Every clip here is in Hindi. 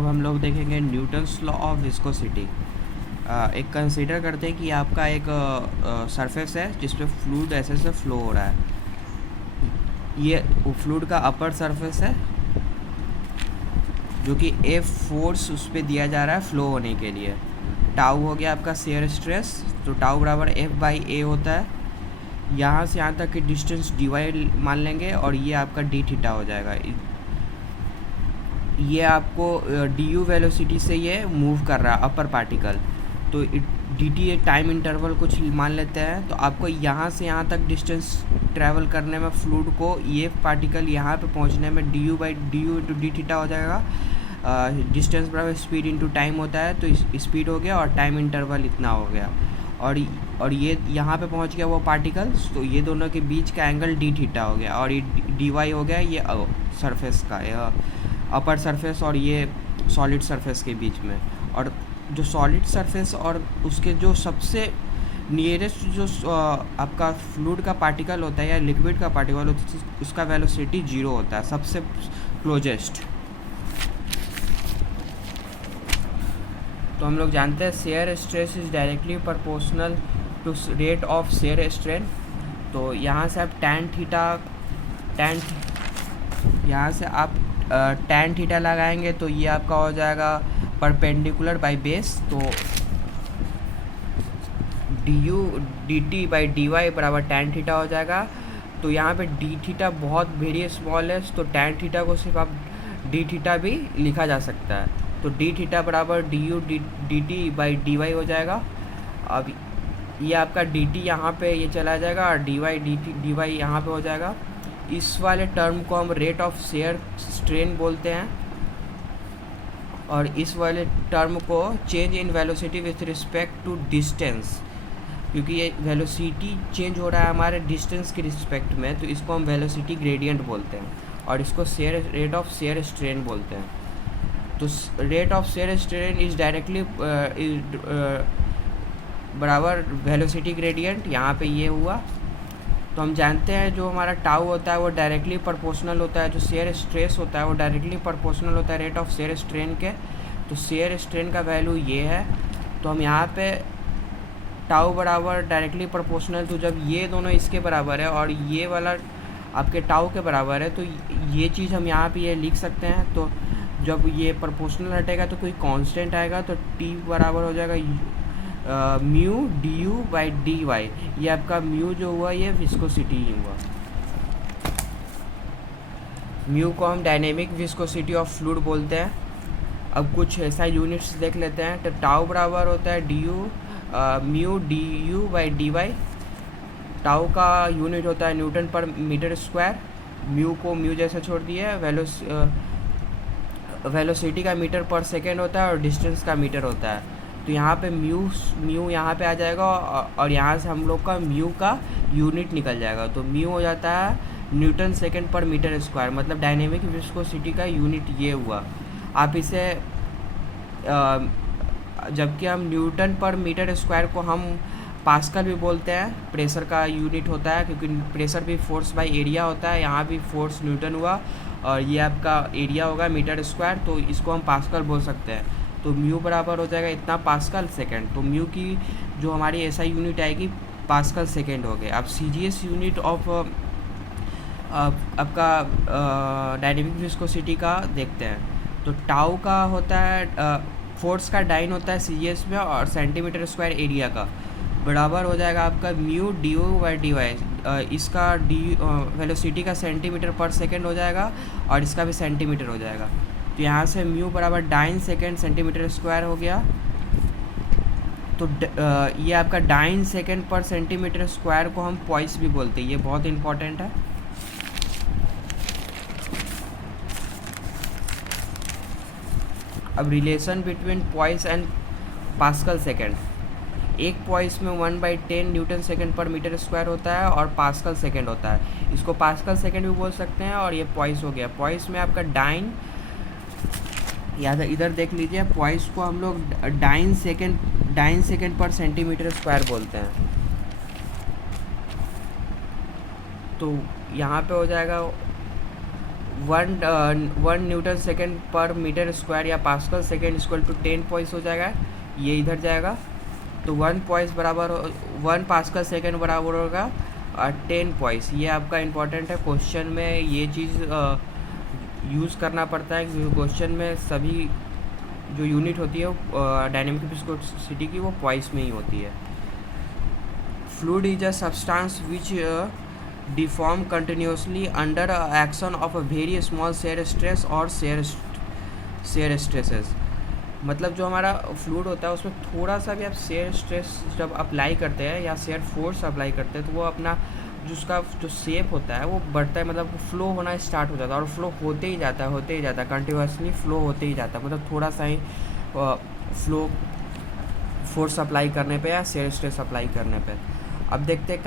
अब हम लोग देखेंगे न्यूटन्स लॉ ऑफ विस्कोसिटी। एक कंसीडर करते हैं कि आपका एक सरफेस है जिस पे फ्लूइड ऐसे से फ्लो हो रहा है। ये फ्लूइड का अपर सरफेस है जो कि F फोर्स उस पर दिया जा रहा है फ्लो होने के लिए। टाउ हो गया आपका शेयर स्ट्रेस, तो टाउ बराबर F/A होता है। यहाँ से यहाँ तक की डिस्टेंस dy मान लेंगे और ये आपका d थीटा हो जाएगा। ये आपको du वेलोसिटी से ये मूव कर रहा है अपर पार्टिकल, तो dt टाइम इंटरवल कुछ मान लेते हैं। तो आपको यहाँ से यहाँ तक डिस्टेंस ट्रैवल करने में फ्लूइड को ये पार्टिकल यहाँ पे पहुँचने में du इंटू डी थीटा हो जाएगा। डिस्टेंस बराबर स्पीड इंटू टाइम होता है, तो स्पीड हो गया और टाइम इंटरवल इतना हो गया। और ये यहाँ पे पहुँच गया वो पार्टिकल्स, तो ये दोनों के बीच का एंगल डी थीटा हो गया। और ये dy हो गया ये सरफेस का, अपर सरफेस और ये सॉलिड सरफेस के बीच में। और जो सॉलिड सरफेस और उसके जो सबसे नियरेस्ट जो आपका फ्लूइड का पार्टिकल होता है या लिक्विड का पार्टिकल होता है, उसका वेलोसिटी 0 होता है, सबसे क्लोजेस्ट। तो हम लोग जानते हैं shear stress is directly proportional to rate of shear strain. तो यहाँ से आप यहाँ से आप tan थीटा लगाएंगे तो ये आपका हो जाएगा परपेंडिकुलर बाय बेस। तो dt/dy बराबर tan थीटा हो जाएगा। तो यहाँ पे d थीटा बहुत वेरी स्मॉल है, तो tan थीटा को सिर्फ आप d थीटा भी लिखा जा सकता है। तो d थीटा बराबर du/dt/dy हो जाएगा। अब ये आपका dt यहाँ पे ये चला जाएगा और dy यहाँ पे हो जाएगा। इस वाले टर्म को हम रेट ऑफ शेयर स्ट्रेन बोलते हैं, और इस वाले टर्म को change in velocity with respect to distance, क्योंकि ये वेलोसिटी चेंज हो रहा है हमारे डिस्टेंस के रिस्पेक्ट में, तो इसको हम वेलोसिटी ग्रेडियंट बोलते हैं और इसको रेट ऑफ शेयर स्ट्रेन बोलते हैं। तो rate of shear strain is directly बराबर वेलोसिटी ग्रेडियंट, यहाँ पे ये हुआ। तो हम जानते हैं जो हमारा टाउ होता है वो डायरेक्टली प्रोपोर्शनल होता है, जो शेयर स्ट्रेस होता है वो डायरेक्टली प्रोपोर्शनल होता है रेट ऑफ शेयर स्ट्रेन के। तो शेयर स्ट्रेन का वैल्यू ये है, तो हम यहाँ पे टाउ बराबर डायरेक्टली प्रोपोर्शनल, तो जब ये दोनों इसके बराबर है और ये वाला आपके टाउ के बराबर है, तो ये चीज़ हम यहाँ पे ये लिख सकते हैं। तो जब ये प्रोपोर्शनल हटेगा तो कोई कांस्टेंट आएगा, तो t बराबर हो जाएगा म्यू du/dy। ये आपका म्यू जो हुआ ये विस्कोसिटी ही हुआ। म्यू को हम डायनेमिक विस्कोसिटी ऑफ फ्लूइड बोलते हैं। अब कुछ ऐसा यूनिट्स देख लेते हैं। तो टाउ बराबर होता है म्यू du/dy। टाउ का यूनिट होता है न्यूटन पर मीटर स्क्वायर। म्यू को म्यू जैसा छोड़ दिया। वेलोसिटी का मीटर पर सेकेंड होता है और डिस्टेंस का मीटर होता है। तो यहाँ पे म्यू यहाँ पे आ जाएगा और यहाँ से हम लोग का म्यू का यूनिट निकल जाएगा। तो म्यू हो जाता है न्यूटन सेकेंड पर मीटर स्क्वायर, मतलब डायनेमिक विस्कोसिटी का यूनिट ये हुआ। आप इसे जबकि हम न्यूटन पर मीटर स्क्वायर को हम पास्कल भी बोलते हैं, प्रेशर का यूनिट होता है, क्योंकि प्रेशर भी फोर्स बाय एरिया होता है। यहाँ भी फोर्स न्यूटन हुआ और ये आपका एरिया होगा मीटर स्क्वायर, तो इसको हम पास्कल बोल सकते हैं। तो म्यू बराबर हो जाएगा इतना पास्कल सेकेंड। तो म्यू की जो हमारी ऐसा यूनिट आएगी पास्कल सेकेंड हो गए। अब CGS यूनिट ऑफ आपका डायनेमिक विस्कोसिटी का देखते हैं। तो टाउ का होता है फोर्स का डाइन होता है CGS में, और सेंटीमीटर स्क्वायर एरिया का बराबर हो जाएगा आपका म्यू du/dy। इसका वेलोसिटी का सेंटीमीटर पर सेकेंड हो जाएगा और इसका भी सेंटीमीटर हो जाएगा। तो यहाँ से म्यू बराबर डाइन सेकेंड सेंटीमीटर स्क्वायर हो गया। तो ये आपका डाइन सेकेंड पर सेंटीमीटर स्क्वायर को हम पॉइस भी बोलते हैं, ये बहुत इंपॉर्टेंट है। अब relation between poised and pascal second. एक पॉइस में 1/10 न्यूटन सेकेंड पर मीटर स्क्वायर होता है और पास्कल सेकेंड होता है। इसको पास्कल सेकेंड भी बोल सकते हैं। और ये पॉइस हो गया। पॉइस में आपका डाइन, याद इधर देख लीजिए, पॉइस को हम लोग डाइन सेकेंड पर सेंटीमीटर स्क्वायर बोलते हैं। तो यहाँ पे हो जाएगा वन न्यूटन सेकेंड पर मीटर स्क्वायर या pascal second equal to 10 points हो जाएगा, ये इधर जाएगा। तो 1 पॉइंट्स बराबर 1 पास्कल सेकेंड बराबर होगा 10 पॉइंट्स। ये आपका इम्पोर्टेंट है, क्वेश्चन में ये चीज़ यूज़ करना पड़ता है क्योंकि क्वेश्चन में सभी जो यूनिट होती है डायनेमिक विस्कोसिटी की वो पॉइंट्स में ही होती है। Fluid is a substance which deform continuously under action of a very small shear stress और शेयर स्ट्रेसेस। मतलब जो हमारा फ्लूइड होता है उसमें थोड़ा सा भी आप शेयर स्ट्रेस जब अप्लाई करते हैं या शेयर फोर्स अप्लाई करते हैं तो वो अपना जो उसका जो शेप होता है वो बढ़ता है, मतलब फ्लो होना स्टार्ट हो जाता है और फ्लो होते ही जाता है कंटिन्यूसली फ्लो होते ही जाता है। मतलब थोड़ा सा ही फ्लो फोर्स अप्लाई करने पे या शेयर स्ट्रेस अप्लाई करने पे। अब देखते हैं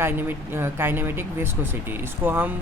काइनेमेटिक विस्कोसिटी। इसको हम